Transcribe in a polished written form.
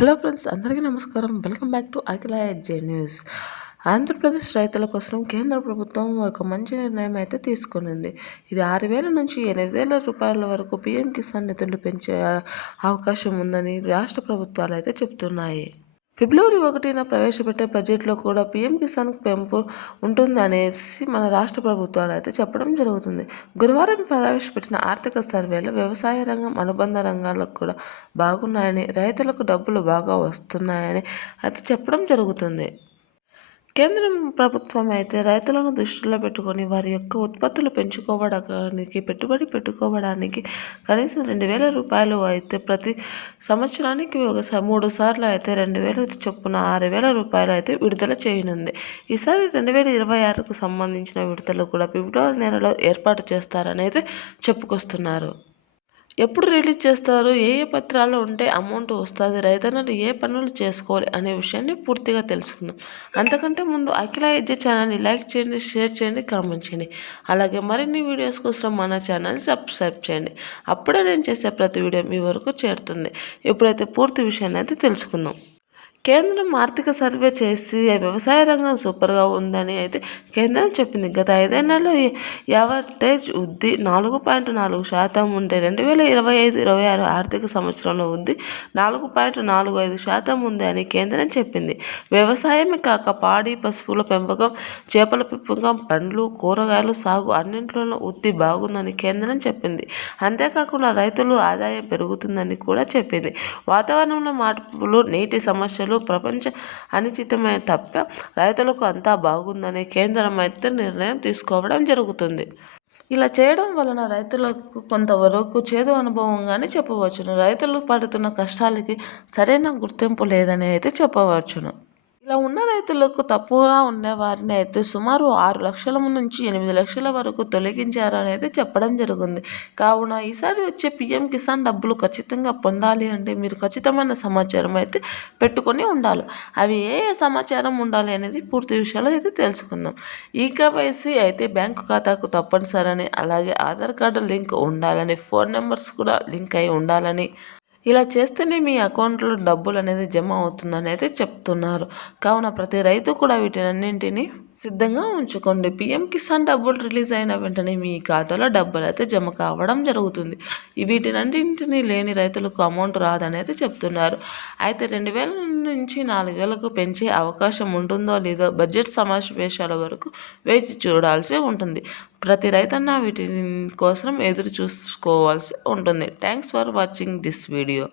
Hello friends, అందరికీ నమస్కారం. Welcome back to Akhila J news. Andhra Pradesh రైతుల కోసం కేంద్ర ప్రభుత్వం ఒక మంచి నిర్ణయం అయితే తీసుకునింది. ఇది 6,000 నుంచి 8,000 రూపాయల వరకు పీఎం కిసాన్ నిధులు పెంచే అవకాశం ఉందని రాష్ట్ర ప్రభుత్వాలు అయితే చెప్తున్నాయి. ఫిబ్రవరి 1న ప్రవేశపెట్టే బడ్జెట్లో కూడా పీఎం కిసాన్ పెంపు ఉంటుందనేసి మన రాష్ట్ర ప్రభుత్వాలు అయితే చెప్పడం జరుగుతుంది. గురువారం ప్రవేశపెట్టిన ఆర్థిక సర్వేలో వ్యవసాయ రంగం, అనుబంధ రంగాలకు కూడా బాగున్నాయని, రైతులకు డబ్బులు బాగా వస్తున్నాయని అయితే చెప్పడం జరుగుతుంది. కేంద్ర ప్రభుత్వం అయితే రైతులను దృష్టిలో పెట్టుకొని వారి యొక్క ఉత్పత్తులు పెంచుకోవడానికి, పెట్టుబడి పెట్టుకోవడానికి కనీసం 2,000 రూపాయలు అయితే ప్రతి సంవత్సరానికి 3 సార్లు అయితే 2,000 చొప్పున 6,000 రూపాయలు అయితే విడుదల చేయనుంది. ఈసారి 2026కు సంబంధించిన విడుదల కూడా ఫిబ్రవరి నెలలో ఏర్పాటు చేస్తారని అయితే చెప్పుకొస్తున్నారు. ఎప్పుడు రిలీజ్ చేస్తారు, ఏ పత్రాలు ఉంటే అమౌంట్ వస్తుంది, రైతన్నలు ఏ పనులు చేసుకోవాలి అనే విషయాన్ని పూర్తిగా తెలుసుకుందాం. అంతకంటే ముందు అఖిల ఎడ్జ్ ఛానల్ని లైక్ చేయండి, షేర్ చేయండి, కామెంట్ చేయండి. అలాగే మరిన్ని వీడియోస్ కోసం మన ఛానల్ని సబ్స్క్రైబ్ చేయండి. అప్పుడే నేను చేసే ప్రతి వీడియో మీ వరకు చేరుతుంది. ఇప్పుడైతే పూర్తి విషయాన్ని అయితే తెలుసుకుందాం. కేంద్రం ఆర్థిక సర్వే చేసి వ్యవసాయ రంగం సూపర్గా ఉందని అయితే కేంద్రం చెప్పింది. గత 5 ఏళ్లలో యావరేజ్ వృద్ధి 4.4% ఉంటే 2025-26 ఆర్థిక సంవత్సరంలో వృద్ధి 4.45% ఉంది అని కేంద్రం చెప్పింది. వ్యవసాయమే కాక పాడి పశువుల పెంపకం, చేపల పెంపకం, పండ్లు, కూరగాయలు సాగు అన్నింటిలోనూ వృద్ధి బాగుందని కేంద్రం చెప్పింది. అంతేకాకుండా రైతుల ఆదాయం పెరుగుతుందని కూడా చెప్పింది. వాతావరణంలో మార్పులు, నీటి సమస్యలు, ప్రపంచ అనిశ్చితమే తప్ప రైతులకు అంతా బాగుందని కేంద్రం అయితే నిర్ణయం తీసుకోవడం జరుగుతుంది. ఇలా చేయడం వలన రైతులకు కొంతవరకు చేదు అనుభవంగానే చెప్పవచ్చును. రైతులు పడుతున్న కష్టాలకి సరైన గుర్తింపు లేదని అయితే చెప్పవచ్చును. ఇలా ఉన్న రైతులకు తప్పుగా ఉండే వారిని అయితే సుమారు 6 లక్షల నుంచి 8 లక్షల వరకు తొలగించారని అయితే చెప్పడం జరిగింది. కావున ఈసారి వచ్చే పీఎం కిసాన్ డబ్బులు ఖచ్చితంగా పొందాలి అంటే మీరు ఖచ్చితమైన సమాచారం అయితే పెట్టుకొని ఉండాలి. అవి ఏ సమాచారం ఉండాలి అనేది పూర్తి విషయాలు అయితే తెలుసుకుందాం. ఈకేవైసీ అయితే బ్యాంకు ఖాతాకు తప్పనిసరని, అలాగే ఆధార్ కార్డు లింక్ ఉండాలని, ఫోన్ నెంబర్స్ కూడా లింక్ అయి ఉండాలని, ఇలా చేస్తేనే మీ అకౌంట్లో డబ్బులు అనేది జమ అవుతుందని అయితే చెప్తున్నారు. కావున ప్రతి రైతు కూడా వీటన్నింటినీ సిద్ధంగా ఉంచుకోండి. పీఎం కిసాన్ డబ్బులు రిలీజ్ అయిన వెంటనే మీ ఖాతాలో డబ్బులు అయితే జమ కావడం జరుగుతుంది. వీటినన్నింటినీ లేని రైతులకు అమౌంట్ రాదని అయితే చెప్తున్నారు. అయితే 2,000 నుంచి 4,000కు పెంచే అవకాశం ఉంటుందో లేదో బడ్జెట్ సమావేశాల వరకు వేచి చూడాల్సి ఉంటుంది. ప్రతి రైతన్న వీటి కోసం ఎదురు చూసుకోవాల్సి ఉంటుంది. Thanks for watching this video.